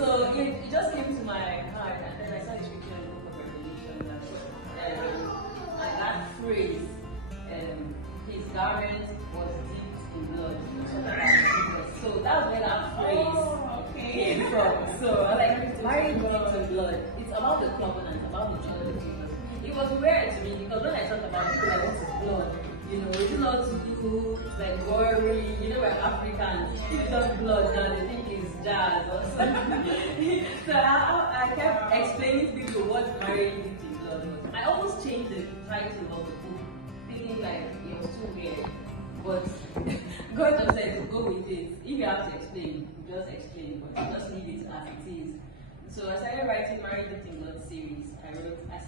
So it just came to my heart, and then I started reading a book of Revelation, and that phrase, his garment was dipped in blood. So that was where that phrase came from. So I was like, married dipped in blood. It's about the covenant, about the joy of Jesus. It was weird to me because when I thought about it, like, what is blood? You know, it's not to do like worry. You know, we're Africans. If it's not blood, now they think it's jazz or something. So I kept explaining to people what marriage dipped in blood was. I almost changed the title of the book, thinking like it was too weird. But God just said to go with it. If you have to explain, you just explain, but you just leave it as it is. So I started writing Married Dipped in Blood series.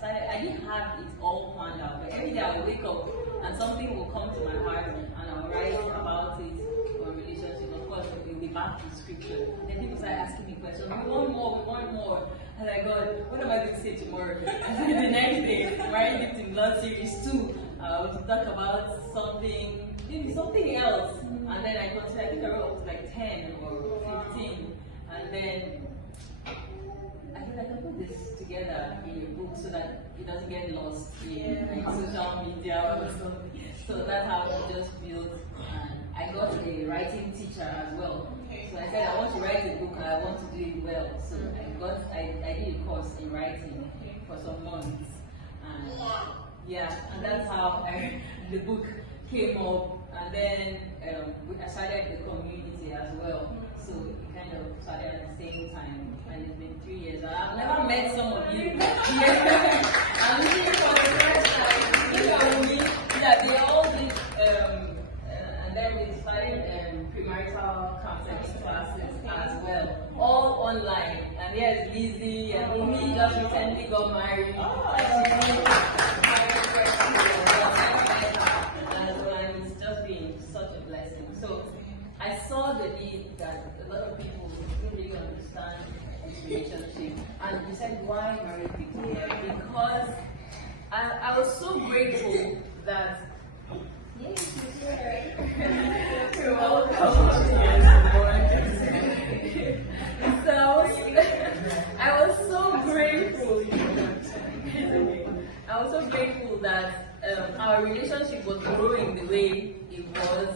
I didn't have it all planned out, but every day I would wake up and something will come to my heart and I'll write about it or relationship. Of course, we'll be back to scripture. Then people start asking me questions. We want more. And I go, what am I going to say tomorrow? And then the next day, Married Dipped in Blood series 2, to talk about something else. And then I think I wrote up to like 10 or 15. And then I can put this together in a book so that it doesn't get lost in social media or something. So that's how it just built. And I got a writing teacher as well. So I said I want to write a book and I want to do it well. So I did a course in writing for some months. And that's how the book came up. And then I started the community as well. So it kind of started at the same time. And it's been 3 years. I've never met some of you. I'm looking for the first time. You know me. Yeah, they all did, and then we started premarital counseling classes as well, all online. And here's Lizzie, and Umi just recently got married. And it's just been such a blessing. So I saw the need that a lot of people didn't really understand relationship, and you said why married people? Because I was so grateful that you're welcome. So I was so grateful. I was so grateful that our relationship was growing the way it was.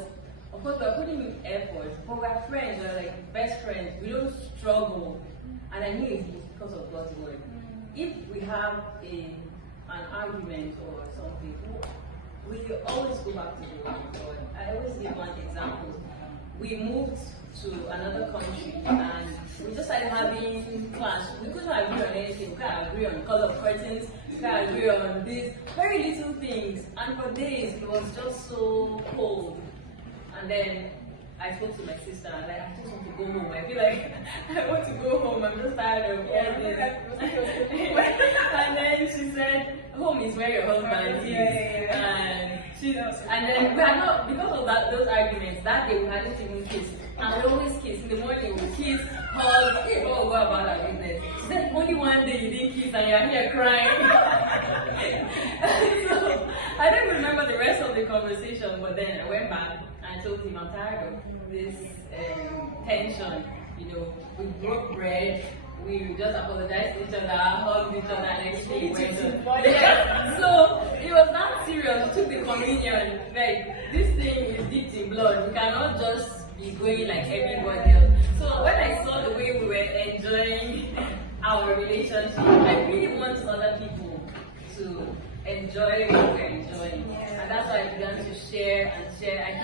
Of course, we're putting in effort, but we're friends, we're like best friends. We don't struggle. And I knew it's because of God's word. If we have an argument or something, we always go back to the word of God. I always give one example. We moved to another country and we just started having clash. We couldn't agree on anything. We couldn't agree on the color of curtains. We couldn't agree on these very little things. And for days, it was just so cold. And then I spoke to my sister and I just want to go home. I feel like I want to go home. I'm just tired of all this. And then she said, home is where your husband is. And then we had not, because of those arguments, that day we hadn't even kissed. And we always kiss. In the morning we kiss, hug, before we go about our business. She said, only one day you didn't kiss and you're here crying. So I don't remember the rest of the conversation, but then I went back and told him I'm tired of this tension. You know, we broke bread, we just apologized to each other, hugged each other, and next day we went on. So it was that serious. We took the communion. Like, this thing is dipped in blood. We cannot just be going like everybody else. So when I saw the way we were enjoying our relationship, I really want other people to enjoy what we're enjoying. And that's why I began to share. I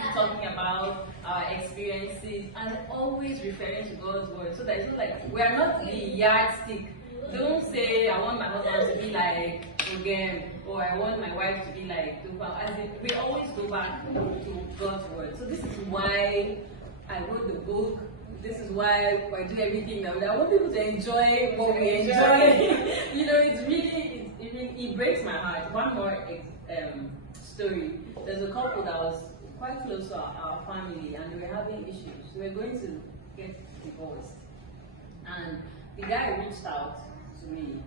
keep talking about our experiences and always referring to God's word. So that it's not like we're not the yardstick. Don't say I want my husband to be like again, or I want my wife to be like Doofan. We always go back to God's word. So this is why I wrote the book. This is why I do everything that I want people to enjoy what we enjoy. You know, it breaks my heart. One more story. There's a couple that was quite close to our family, and they were having issues. They were going to get divorced, and the guy reached out to me,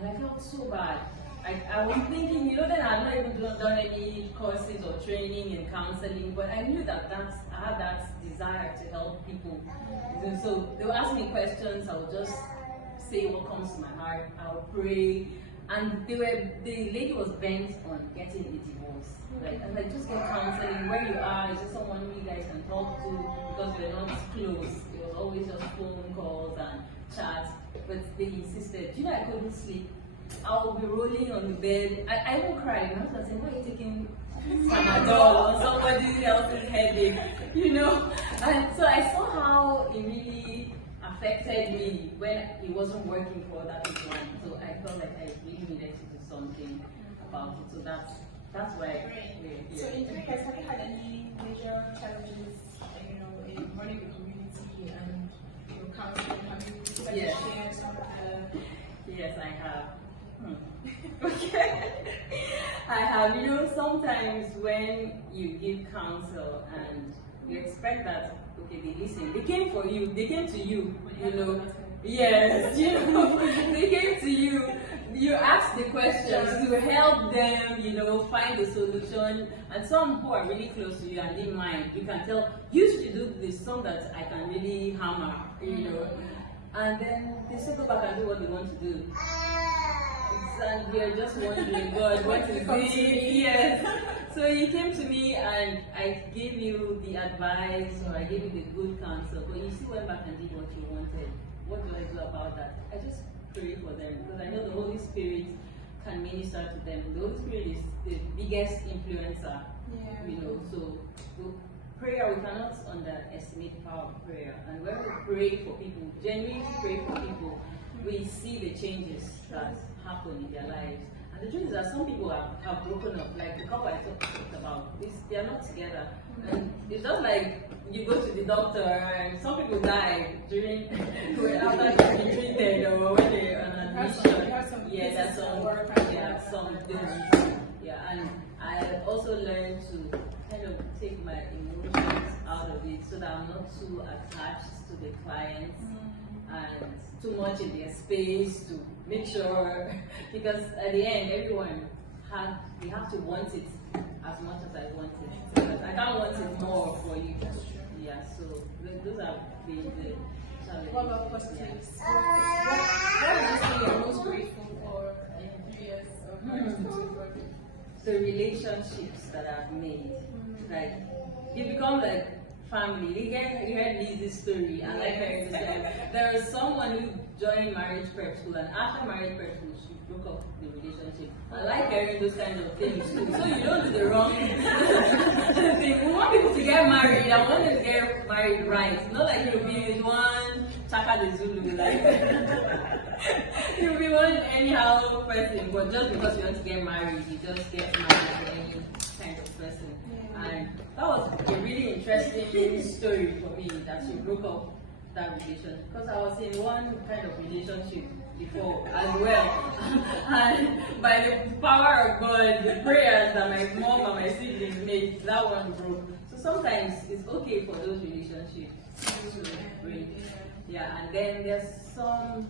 And I felt so bad. I was thinking, you know, then I had not even done any courses or training in counseling, but I knew that I had that desire to help people. And so they would ask me questions, I would just say what comes to my heart, I would pray. And the lady was bent on getting a divorce. Like, and just get counseling where you are, is just someone who you guys can talk to, because we're not close. It was always just phone calls and chats. But they insisted, you know, I couldn't sleep. I would be rolling on the bed. I won't cry. My husband said, why are you taking Panadol or somebody else's headache? You know? And so I saw how it really affected me when it wasn't working for other people. So I felt like I really needed to do something about it. So that's why. So in 3 years, have you had any major challenges, you know, in running the community and your counseling? Have you shared some of the... Yes, I have. Okay. I have. You know, sometimes when you give counsel and you expect that, okay, they listen. They came for you. They came to you. You know. Yes. You know. They came to you. You ask the questions to help them. You know, find the solution. And some who are really close to you and they mind, you can tell, you should do this, some that I can really hammer. You know. And then they still go back and do what they want to do. And we are just wondering, God, what is it? Yes. So you came to me and I gave you the advice or I gave you the good counsel, but you still went back and did what you wanted. What do I do about that? I just pray for them because I know the Holy Spirit can minister to them. The Holy Spirit is the biggest influencer, you know. So prayer, we cannot underestimate the power of prayer. And when we pray for people, genuinely pray for people, we see the changes that happen in their lives. And the truth is that some people have broken up, like the couple I talked about, they are not together. And it's just like you go to the doctor and some people die during after they've been treated or when they're on admission. Yeah, some things. Yeah, and I also learned to kind of take my emotions out of it so that I'm not too attached to the clients and too much in their space to make sure, because at the end everyone we have to want it as much as I want it. Because I can't want it more for you. Yeah, so those are the challenges. What about positives? What would you say you're most grateful for in 3 years of marriage? The relationships that I've made. Like, you become like family. You heard Lizzie's story, and like hearing this story. There was someone who joined marriage prep school, and after marriage prep school, she broke up the relationship. I like hearing those kind of things too. So you don't do the wrong thing. We want people to get married. I want them to get married right. Not like you'll be with one Chaka the Zulu, like you'll be one anyhow person, but just because you want to get married, you just get married to any kind of person. And that was a really interesting story for me that she broke up that relationship, because I was in one kind of relationship before as well. And by the power of God, the prayers that my mom and my siblings made, that one broke. So sometimes it's okay for those relationships to break. Yeah, and then there's some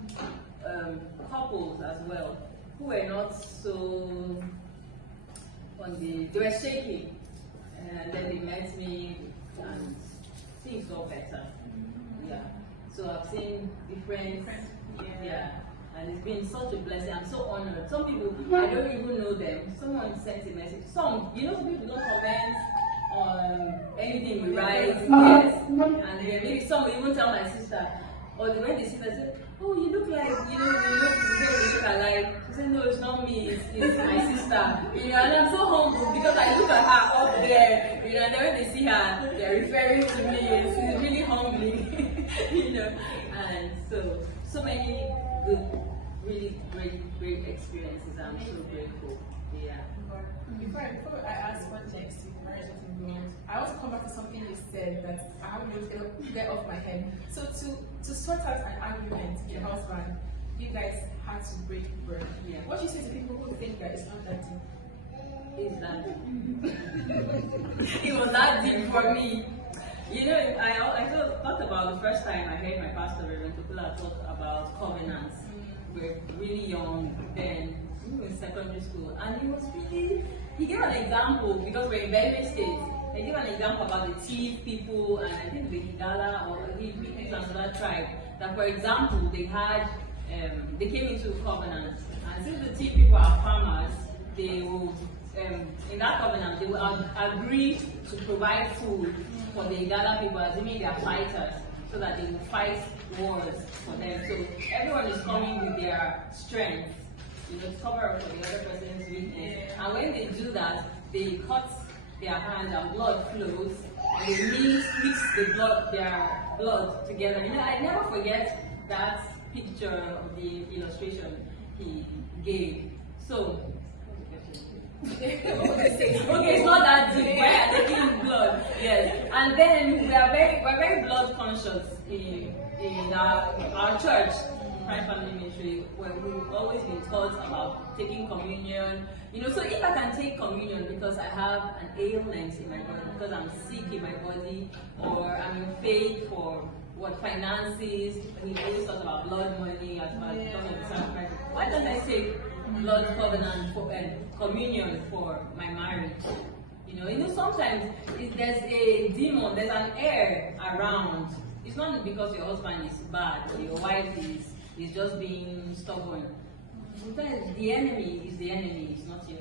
couples as well who were not so they were shaky. And then they met me and things got better. Yeah. So I've seen different, and it's been such a blessing. I'm so honored. Some people, I don't even know them. Someone sent a message. Some people don't comment on anything you write. Yes. And maybe some will even tell my sister, or when they see that, say, oh, you look like, you look alike. She said, no, it's not me, it's my sister. And I'm so humble because I look at her up there. And then when they see her, they're referring to me. It's really humbling. And so many good, really great experiences. I'm so grateful. Yeah. Before I ask what next with marriage and beyond, I also come back to something you said that I haven't been able to get off my head. So to sort out an argument with your husband, you guys had to break bread. Yeah. What do you say to people who think that it's not that deep? It's that deep. It was that deep for me. I thought about the first time I heard my pastor, Reverend Tukula, talk about covenants. were really young then, we were in secondary school, and he gave an example, because we're in Benue State. He gave an example about the Tiv people, and I think the Higala, or he picked another tribe, that for example, they came into a covenant, and since the Tiv people are farmers, they will, in that covenant, they will agree to provide food for the Igala people, assuming they are fighters, so that they will fight wars for them. So everyone is coming with their strength, to cover up for the other person's weakness. And when they do that, they cut their hands and blood flows, and they mix their blood together. I never forget that picture of the illustration he gave. So, okay, it's not that deep. We're taking blood, yes. And then we're very blood conscious in our church, Christ Family Ministry, where we've always been taught about taking communion. So if I can take communion because I have an ailment in my body, because I'm sick in my body, or I'm in faith for finances, he always talks about blood money as well because of the sacrifice. Why don't I take blood covenant for communion for my marriage? Sometimes there's a demon, there's an air around. It's not because your husband is bad or your wife is just being stubborn. Sometimes the enemy is the enemy. It's not your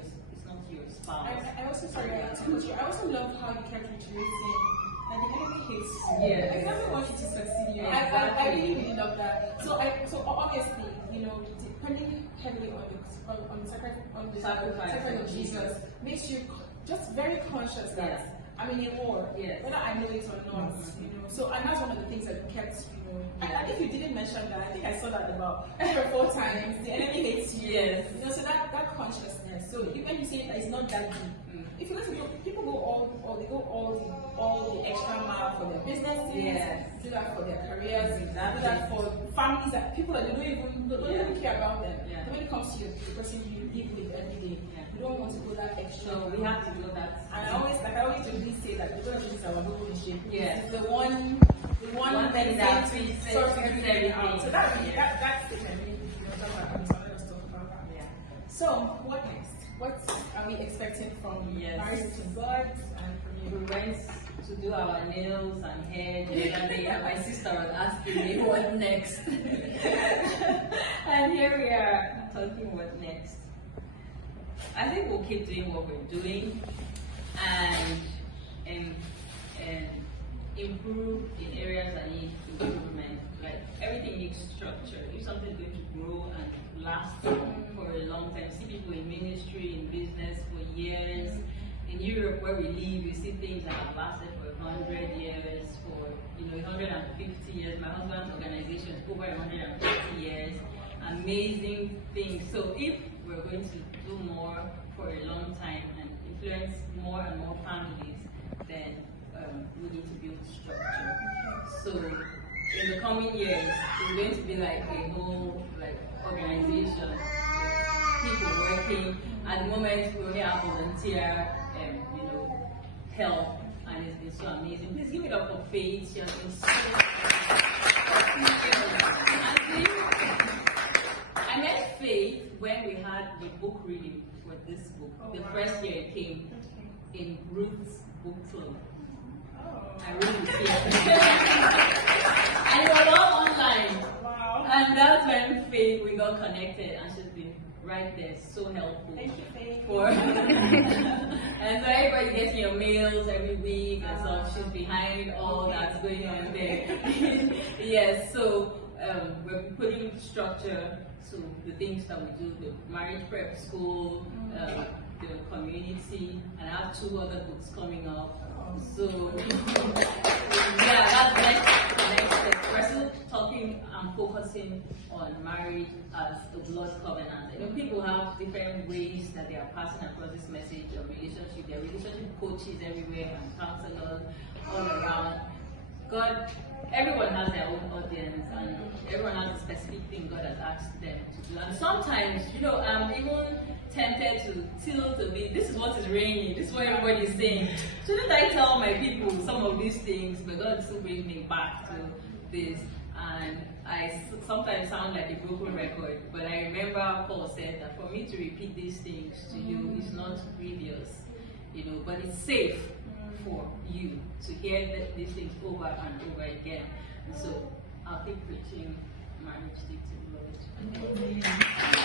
spouse. I also love how you kept reiterating that the enemy hates you. Yeah. He doesn't want you to succeed. Exactly. I really love that. So obviously, depending heavily on the sacrifice of Jesus makes you just very conscious that I'm in a war, whether I know it or not. So, and that's one of the things that kept, and I think you didn't mention that. I think I saw that about 3 or 4 times. The enemy hates you. Yes. So that consciousness. So when you say that it's not that deep, if you listen to people go all the extra mile for their businesses, do that for their careers, do that for families, that people that they don't even care about them. But when it comes to the person you live with every day, you don't want to go that extra. So we have to go that. And I always really say that the God is our whole mission. It's the one thing that sorts everything out. So that's statement. Let us talk about that. Yeah. So what next? What are we expecting from marriage to God and from you? We went to do our nails and hair the other day, and my sister was asking me what next. And here we are talking what next. I think we'll keep doing what we're doing and improve in areas that need improvement. Like everything needs structure. If something's going to grow and last for a long time, see people in ministry, in business for years. In Europe, where we live, you see things that have lasted for 100 years, for 150 years. My husband's organization is over 150 years. Amazing things. So if we're going to do more for a long time and influence more and more families, then we need to build structure. So in the coming years, it's going to be like a whole organization with people working. At the moment, we only have volunteer help, and it's been so amazing. Please give it up for Faith. She has been so I met Faith when we had the book reading for this book. The first year it came in Ruth's book club. I really feel and it was all online. Wow. And that's when Faith, we got connected, and she's been right there, so helpful. Thank you, Faith. And so everybody gets your mails every week and stuff. She's behind all that's going on there. Yes, so we're putting structure to the things that we do, the marriage prep school, the community, and I have 2 other books coming up. So that's next step. We're still talking and focusing on marriage as the blood covenant. People have different ways that they are passing across this message of relationship. There are relationship coaches everywhere and counselors all around. Everyone has their own audience, and everyone has a specific thing God has asked them to do. And sometimes, I'm even tempted to tilt a bit. This is what is reigning. This is what everybody is saying. Shouldn't I tell my people some of these things? But God still brings me back to this. and I sometimes sound like a broken record, but I remember Paul said that for me to repeat these things to you is not grievous, but it's safe for you to hear these things over and over again. And so I'll keep preaching marriage to blood.